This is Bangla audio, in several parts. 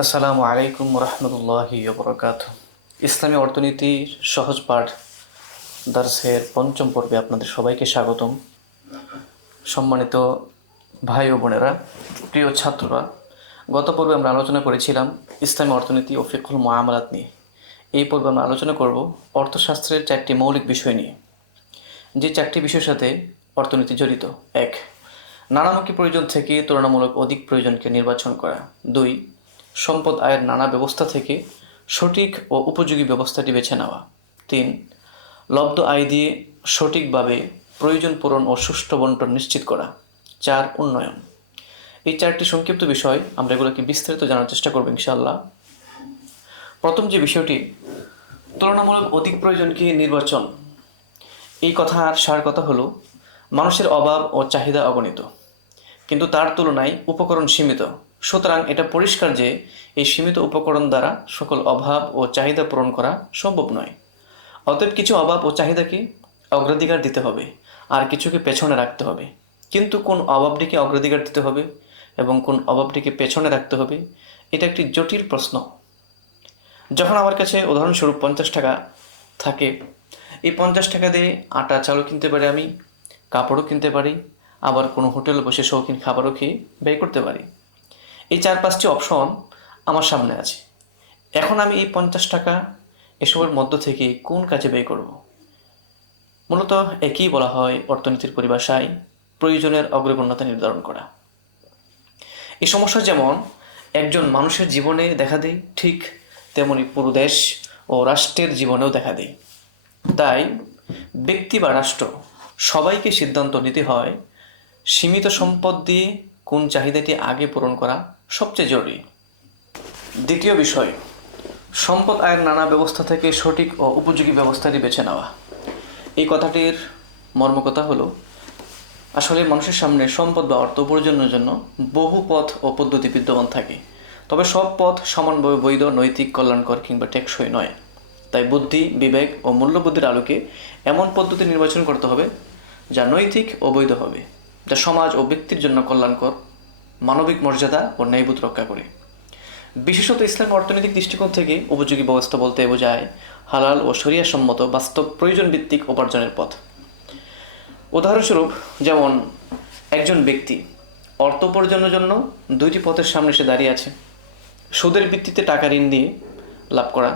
আসসালামু আলাইকুম রহমতুল্লাহি বরকাত ইসলামী অর্থনীতির সহজ পাঠ দার্সের পঞ্চম পর্বে আপনাদের সবাইকে স্বাগতম। সম্মানিত ভাই ও বোনেরা, প্রিয় ছাত্ররা, গত পর্বে আমরা আলোচনা করেছিলাম ইসলামী অর্থনীতি ও ফিকুল মামলাত নিয়ে। এই পর্বে আমরা আলোচনা করব অর্থশাস্ত্রের চারটি মৌলিক বিষয় নিয়ে। যে চারটি বিষয়ের সাথে অর্থনীতি জড়িত, এক, নানামুখী প্রয়োজন থেকে তুলনামূলক অধিক প্রয়োজনকে নির্বাচন করা। দুই সম্পদ আয়ের নানা ব্যবস্থা থেকে সঠিক ও উপযোগী ব্যবস্থাটি বেছে নেওয়া। তিন, লব্ধ আয় দিয়ে সঠিকভাবে প্রয়োজন পূরণ ও সুষ্ঠু বন্টন নিশ্চিত করা। চার, উন্নয়ন। এই চারটি সংক্ষিপ্ত বিষয় আমরা এগুলোকে বিস্তারিত জানার চেষ্টা করব ইনশাআল্লাহ। প্রথম যে বিষয়টি, তুলনামূলক অধিক প্রয়োজনকে নির্বাচন? এই কথা আর সার কথা হলো, মানুষের অভাব ও চাহিদা অগণিত। কিন্তু তার তুলনায় উপকরণ সীমিত। সুতরাং এটা পরিষ্কার যে এই সীমিত উপকরণ দ্বারা সকল অভাব ও চাহিদা পূরণ করা সম্ভব নয়। অতএব কিছু অভাব ও চাহিদাকে অগ্রাধিকার দিতে হবে, আর কিছুকে পেছনে রাখতে হবে। কিন্তু কোন অভাবটিকে অগ্রাধিকার দিতে হবে এবং কোন অভাবটিকে পেছনে রাখতে হবে, এটা একটি জটিল প্রশ্ন। যখন আমার কাছে উদাহরণস্বরূপ পঞ্চাশ টাকা থাকে, এই পঞ্চাশ টাকা দিয়ে আটা, চালও কিনতে পারি আমি, কাপড়ও কিনতে পারি, আবার কোনো হোটেলে বসে শৌখিন খাবারও খেয়ে ব্যয় করতে পারি। এই চার পাঁচটি অপশন আমার সামনে আছে। এখন আমি এই পঞ্চাশ টাকা এসবের মধ্য থেকে কোন কাজে ব্যয় করব? মূলত একই বলা হয় অর্থনীতির পরিভাষায় প্রয়োজনের অগ্রগণ্যতা নির্ধারণ করা। এই সমস্যা যেমন একজন মানুষের জীবনে দেখা দেয়, ঠিক তেমনি পুরো দেশ ও রাষ্ট্রের জীবনেও দেখা দেয়। তাই ব্যক্তি বা রাষ্ট্র সবাইকে সিদ্ধান্ত নিতে হয় সীমিত সম্পদ দিয়ে কোন চাহিদাটি আগে পূরণ করা সবচেয়ে জরুরি। দ্বিতীয় বিষয়, সম্পদ আয়ের নানা ব্যবস্থা থেকে সঠিক ও উপযোগী ব্যবস্থাটি বেছে নেওয়া। এই কথাটির মর্মকথা হলো, আসলে মানুষের সামনে সম্পদ বা অর্থ উপার্জনের জন্য বহু পথ ও পদ্ধতি বিদ্যমান থাকে। তবে সব পথ সমানভাবে বৈধ, নৈতিক, কল্যাণকর কিংবা টেকসই নয়। তাই বুদ্ধি, বিবেক ও মূল্যবুদ্ধির আলোকে এমন পদ্ধতি নির্বাচন করতে হবে যা নৈতিক ও বৈধ হবে, যা সমাজ ও ব্যক্তির জন্য কল্যাণকর মানবিক মর্যাদা ও ন্যায়বোধ রক্ষা করে। বিশেষত ইসলাম অর্থনৈতিক দৃষ্টিকোণ থেকে উপযোগী ব্যবস্থা বলতে বোঝায় হালাল ও সম্মত বাস্তব প্রয়োজন ভিত্তিক উপার্জনের পথ। উদাহরণস্বরূপ, যেমন একজন ব্যক্তি অর্থ উপার্জনের জন্য দুইটি পথের সামনে সে দাঁড়িয়ে আছে। সুদের ভিত্তিতে টাকা ঋণ দিয়ে লাভ করা।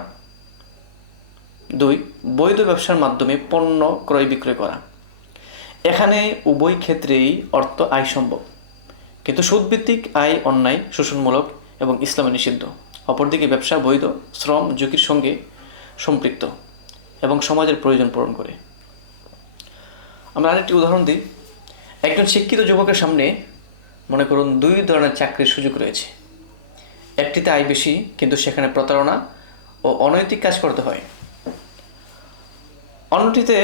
দুই, বৈধ ব্যবসার মাধ্যমে পণ্য ক্রয় বিক্রয় করা। এখানে উভয় ক্ষেত্রেই অর্থ আয় সম্ভব। কিন্তু সুদভিত্তিক আয় অন্যায়, শোষণমূলক এবং ইসলামে নিষিদ্ধ। অপরদিকে ব্যবসা, বৈধ, শ্রম, ঝুঁকির সঙ্গে সম্পৃক্ত এবং সমাজের প্রয়োজন পূরণ করে। আমরা আরেকটি উদাহরণ দিই। একজন শিক্ষিত যুবকের সামনে, মনে করুন, দুই ধরনের চাকরির সুযোগ রয়েছে। একটিতে আয় বেশি, কিন্তু সেখানে প্রতারণা ও অনৈতিক কাজ করতে হয়। অন্যটিতে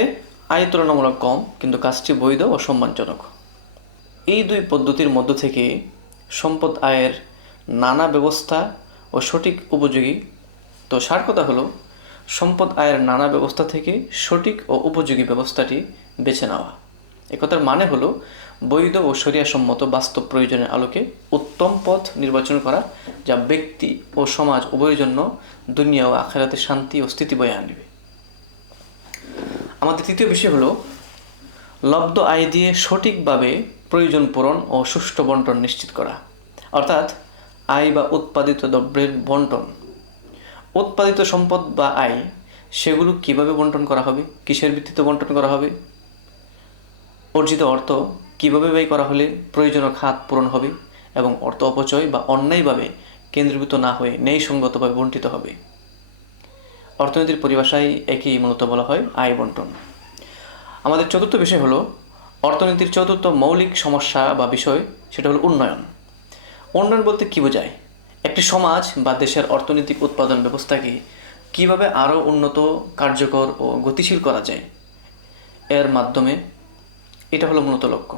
আয় তুলনামূলক কম, কিন্তু কাজটি বৈধ ও সম্মানজনক। এই দুই পদ্ধতির মধ্য থেকে সম্পদ আয়ের নানা ব্যবস্থা ও সঠিক উপযোগী। তো সার কথা হলো, সম্পদ আয়ের নানা ব্যবস্থা থেকে সঠিক ও উপযোগী ব্যবস্থাটি বেছে নেওয়া। একথার মানে হলো, বৈধ ও সম্মত বাস্তব প্রয়োজনের আলোকে উত্তম পথ নির্বাচন করা, যা ব্যক্তি ও সমাজ উভয়ের জন্য দুনিয়া ও আখেরাতে শান্তি ও স্থিতি বয়ে আনবে। আমাদের তৃতীয় বিষয় হলো, লব্ধ আয় দিয়ে সঠিকভাবে প্রয়োজন পূরণ ও সুষ্ঠু বন্টন নিশ্চিত করা। অর্থাৎ, আয় বা উৎপাদিত দ্রব্যের বন্টন। উৎপাদিত সম্পদ বা আয়, সেগুলো কীভাবে বন্টন করা হবে? কিসের ভিত্তিতে বন্টন করা হবে? অর্জিত অর্থ কীভাবে ব্যয় করা হলে প্রয়োজনীয় খাত পূরণ হবে এবং অর্থ অপচয় বা অন্যায়ভাবে কেন্দ্রীভূত না হয়ে ন্যায়সঙ্গতভাবে বন্টিত হবে? অর্থনীতির পরিভাষায় একই মূলত বলা হয় আয় বন্টন। আমাদের চতুর্থ বিষয় হলো অর্থনীতির চতুর্থ মৌলিক সমস্যা বা বিষয় সেটা হলো উন্নয়ন। উন্নয়ন বলতে কী বোঝায়? একটি সমাজ বা দেশের অর্থনৈতিক উৎপাদন ব্যবস্থাকে কীভাবে আরও উন্নত, কার্যকর ও গতিশীল করা যায়? এর মাধ্যমে এটা হলো মূলত লক্ষ্য।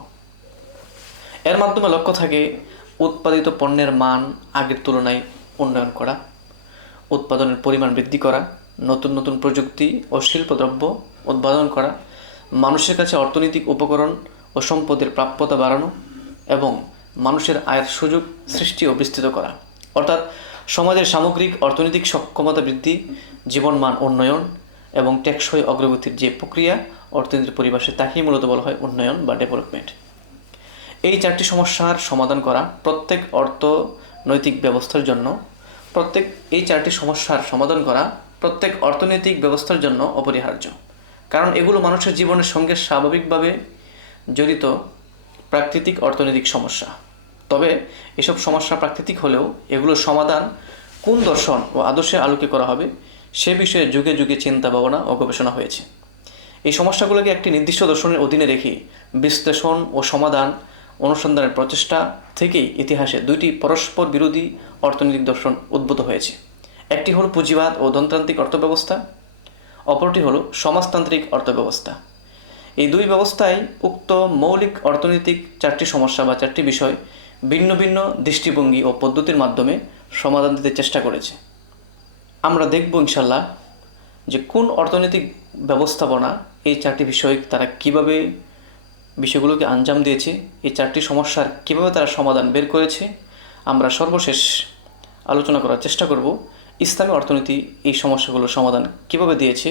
এর মাধ্যমে লক্ষ্য থাকে উৎপাদিত পণ্যের মান আগের তুলনায় উন্নয়ন করা, উৎপাদনের পরিমাণ বৃদ্ধি করা, নতুন নতুন প্রযুক্তি ও শিল্পদ্রব্য উৎপাদন করা মানুষের কাছে অর্থনৈতিক উপকরণ ও সম্পদের প্রাপ্যতা বাড়ানো এবং মানুষের আয়ের সুযোগ সৃষ্টি ও বিস্তৃত করা। অর্থাৎ সমাজের সামগ্রিক অর্থনৈতিক সক্ষমতা বৃদ্ধি, জীবনমান উন্নয়ন এবং টেকসই অগ্রগতির যে প্রক্রিয়া অর্থনীতির পরিবেশে তাকেই মূলত বলা হয় উন্নয়ন বা ডেভেলপমেন্ট। এই চারটি সমস্যার সমাধান করা প্রত্যেক অর্থনৈতিক ব্যবস্থার জন্য, প্রত্যেক এই চারটি সমস্যার সমাধান করা প্রত্যেক অর্থনৈতিক ব্যবস্থার জন্য অপরিহার্য। কারণ এগুলো মানুষের জীবনের সঙ্গে স্বাভাবিকভাবে জড়িত প্রাকৃতিক অর্থনৈতিক সমস্যা। তবে এসব সমস্যা প্রাকৃতিক হলেও এগুলোর সমাধান কোন দর্শন ও আদর্শের আলোকে করা হবে সে বিষয়ে যুগে যুগে চিন্তা, ভাবনা ও গবেষণা হয়েছে। এই সমস্যাগুলোকে একটি নির্দিষ্ট দর্শনের অধীনে রেখে বিশ্লেষণ ও সমাধান অনুসন্ধানের প্রচেষ্টা থেকেই ইতিহাসে দুইটি পরস্পর বিরোধী অর্থনৈতিক দর্শন উদ্ভূত হয়েছে। একটি হলো পুঁজিবাদ ও ধনতান্ত্রিক অর্থব্যবস্থা অপরটি হলো সমাজতান্ত্রিক অর্থব্যবস্থা। এই দুই ব্যবস্থায় উক্ত মৌলিক অর্থনৈতিক চারটি সমস্যা বা চারটি বিষয় ভিন্ন ভিন্ন দৃষ্টিভঙ্গি ও পদ্ধতির মাধ্যমে সমাধান দিতে চেষ্টা করেছে। আমরা দেখব ইনশাল্লাহ যে কোন অর্থনৈতিক ব্যবস্থাপনা এই চারটি বিষয় তারা কীভাবে বিষয়গুলোকে আঞ্জাম দিয়েছে, এই চারটি সমস্যার কীভাবে তারা সমাধান বের করেছে, আমরা সর্বশেষ আলোচনা করার চেষ্টা করব। ইসলামী অর্থনীতি এই সমস্যাগুলোর সমাধান কীভাবে দিয়েছে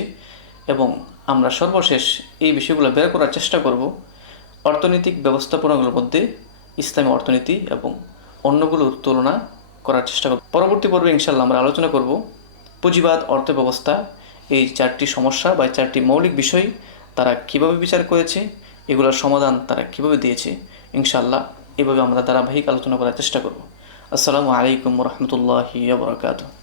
এবং আমরা সর্বশেষ এই বিষয়গুলো বের করার চেষ্টা করব অর্থনৈতিক ব্যবস্থাপনাগুলোর মধ্যে ইসলামী অর্থনীতি এবং অন্যগুলোর তুলনা করার চেষ্টা করব। পরবর্তী পর্বে ইনশাল্লাহ আমরা আলোচনা করব পুঁজিবাদ, অর্থব্যবস্থা, এই চারটি সমস্যা বা চারটি মৌলিক বিষয় তারা কীভাবে বিচার করেছে, এগুলোর সমাধান তারা কীভাবে দিয়েছে ইনশাল্লাহ এভাবে আমরা ধারাবাহিক আলোচনা করার চেষ্টা করব। আসসালামু আলাইকুম রহমতুল্লাহি বরকাতুহ।